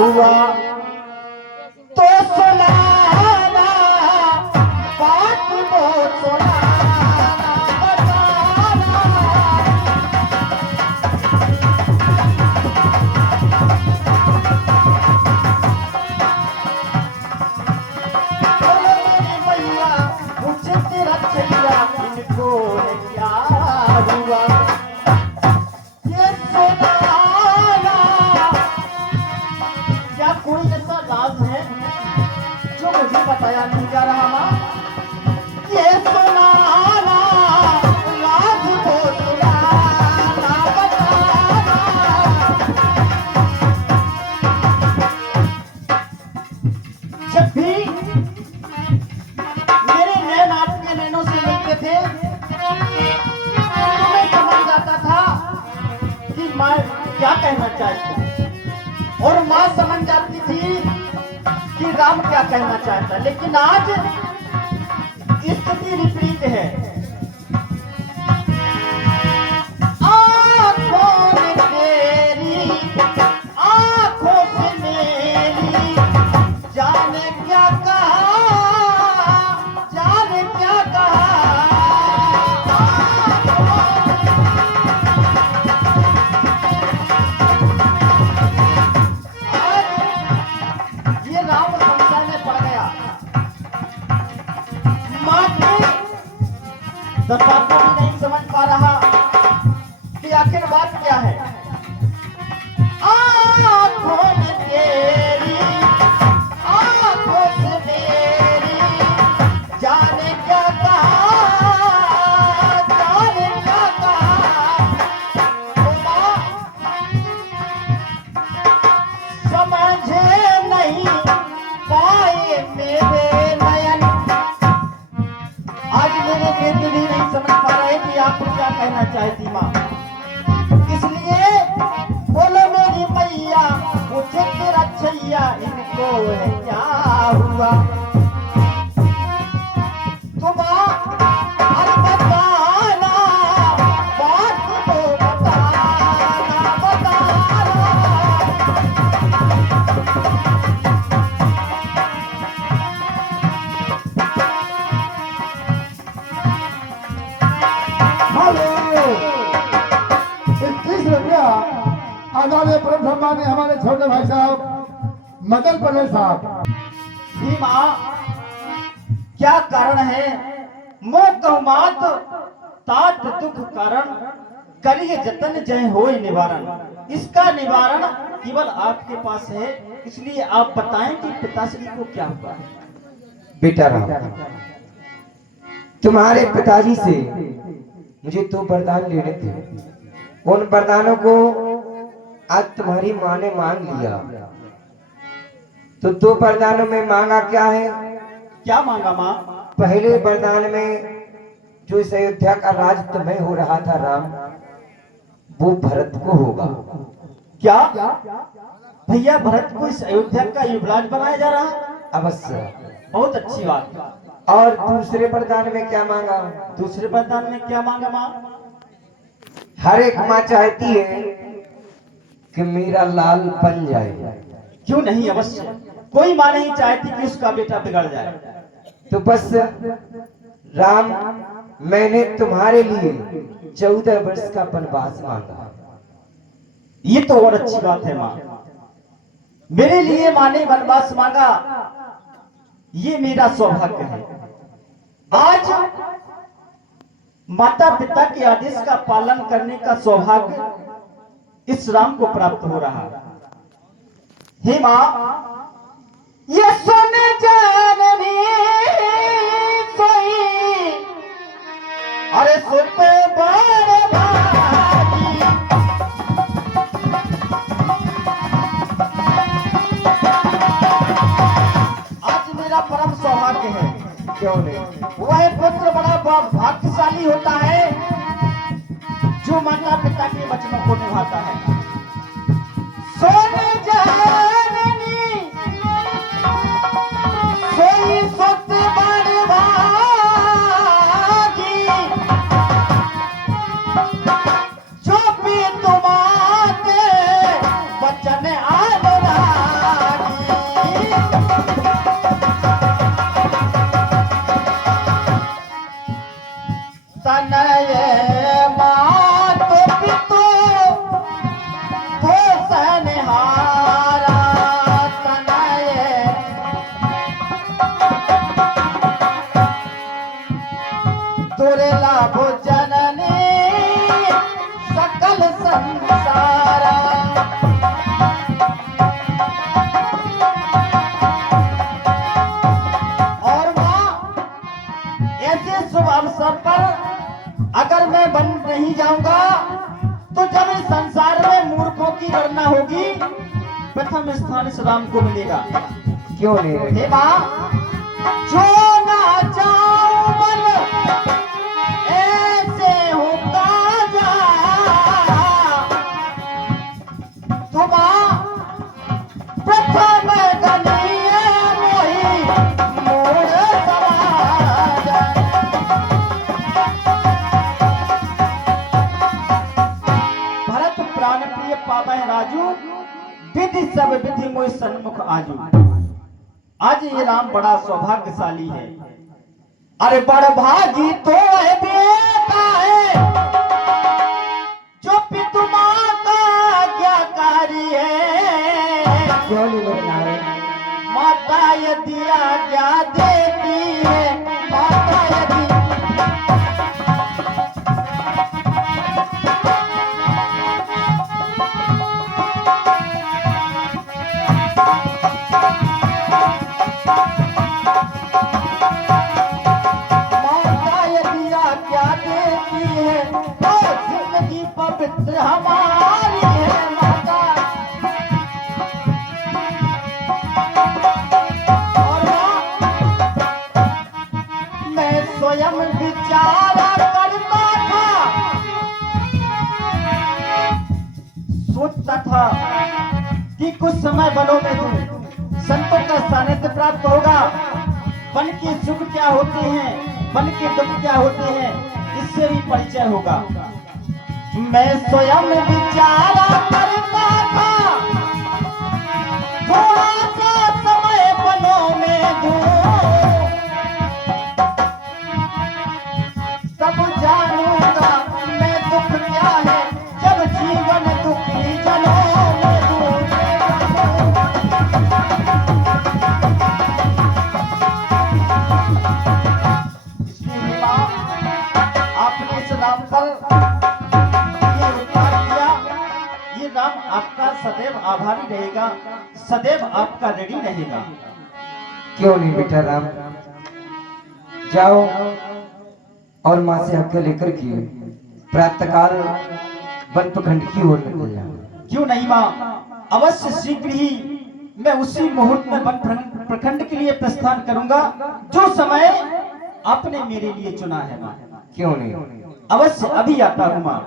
हुआ तो सुनाना, बात वो सुनाना, बताना। बोलो मेरी मैया मुझे तेरा छैया, इनको क्या हुआ ये सुनाना। क्या कोई ऐसा राज है जो मुझे बताया नहीं जा रहा माँ? ये सुनाना, राज को सुनाना, बताना। जब भी मेरे नैन आपके नैनों से मिलते थे तो मैं समझ जाता था कि माँ क्या कहना चाहती है, और माँ समझ जाती थी कि राम क्या कहना चाहता है। लेकिन आज स्थिति विपरीत है। आंखों में तेरी, आंखों से मेरी, जाने क्या कहा, जाने क्या कहा। ये राम संशय में पड़ गया। माँ के दरबार को भी नहीं समझ पा रहा कि आखिर बात क्या है। आंखों में तेरी, आंखों से मेरी, जाने क्या कहा, जाने क्या कहा। तो माँ समझे नहीं पाए मेरे नयन। आज मेरे नेत्र भी नहीं समझ पा रहे कि आप क्या कहना चाहती माँ। इसलिए बोलो मेरी मैया मुझे तेरा छैया, इनको है क्या हुआ। तो माँ अरे बताना, बात को बताना, बताना। रुपया आदाने परम सम्मानी हमारे छोटे भाई साहब मदन पटेल साहब। ही माँ क्या कारण है, मोह कहु मात तात दुख कारण, करिए जतन जय होय निवारण। इसका निवारण केवल आपके पास है, इसलिए आप बताएं कि पिताश्री को क्या हुआ। बेटा राम, तुम्हारे पिताजी से मुझे 2 वरदान लेने थे। उन वरदानों को आज तुम्हारी माँ ने मांग लिया। तो 2 वरदानों में मांगा क्या है? क्या मांगा माँ? पहले वरदान में जो इस अयोध्या का राज तुम्हें हो रहा था राम, वो भरत को होगा। क्या भैया भरत को इस अयोध्या का युवराज बनाया जा रहा है? अवश्य। बहुत अच्छी बात। और दूसरे वरदान में क्या मांगा? दूसरे वरदान में क्या मांगा माँ? हर एक माँ चाहती है कि मेरा लाल बन जाए। क्यों नहीं, अवश्य। कोई माँ नहीं चाहती कि उसका बेटा बिगड़ जाए। तो बस राम, मैंने तुम्हारे लिए 14 वर्ष का वनवास मांगा। ये तो और अच्छी बात है माँ। मेरे लिए माँ ने वनवास मांगा, ये मेरा सौभाग्य है। आज माता पिता के आदेश का पालन करने का सौभाग्य इस राम को प्राप्त हो रहा है। हे माँ, ये सुन जानवी सोई, अरे सुनते बड़े भागी। आज मेरा परम सौभाग्य है। क्यों नहीं? वह पुत्र बड़ा भाग्यशाली होता है जो माता पिता के वचनों को निभाता है। सोने जाननी सोई सुत बड़ भागी, जो भी तुम्हारे वचन अनुरागी। प्रथम स्थान इस राम को मिलेगा। क्यों नहीं हे माँ, जो ना जाऊं बल ऐसे हो काजा, तो माँ प्रथम गनीय मोहि मोर समाजा। भरत प्राण प्रिय पावै राजू, विधि सब विधि मोहि सन्मुख आजू। आज ये राम बड़ा सौभाग्यशाली है। अरे बड़ भागी तो है बेटा है, जो पितु माँ का आज्ञाकारी है। क्यों नहीं बदला है? माता यदि आज्ञा देती है, माता यदि माता यदि आज्ञा देती है, तो जिंदगी पवित्र हमारी है। माता और मैं स्वयं विचार करता था, सोचता था कि कुछ समय वनों में दूं, संतों का सानिध्य प्राप्त होगा। वन के सुख क्या होते हैं, वन के दुख क्या होते हैं, इससे भी परिचय होगा। मैं स्वयं विचार करता था, थोड़ा सा समय वनों में दूं, तब जानूंगा मैं दुख क्या है, जब जीवन दुखी जनों में दूं। इसलिए माँ, आपने इस राम पर ये उपकार किया। ये राम आपका सदैव आभारी रहेगा, सदैव आपका ऋणी रहेगा। क्यों नहीं बेटा राम, जाओ और माँ से आज्ञा लेकर के प्रातःकाल वन प्रखंड की ओर निकलना। क्यों नहीं माँ, अवश्य शीघ्र ही मैं उसी मुहूर्त में वन प्रखंड के लिए प्रस्थान करूंगा, जो समय आपने मेरे लिए चुना है माँ। क्यों नहीं? अवश्य अभी आता हूँ माँ।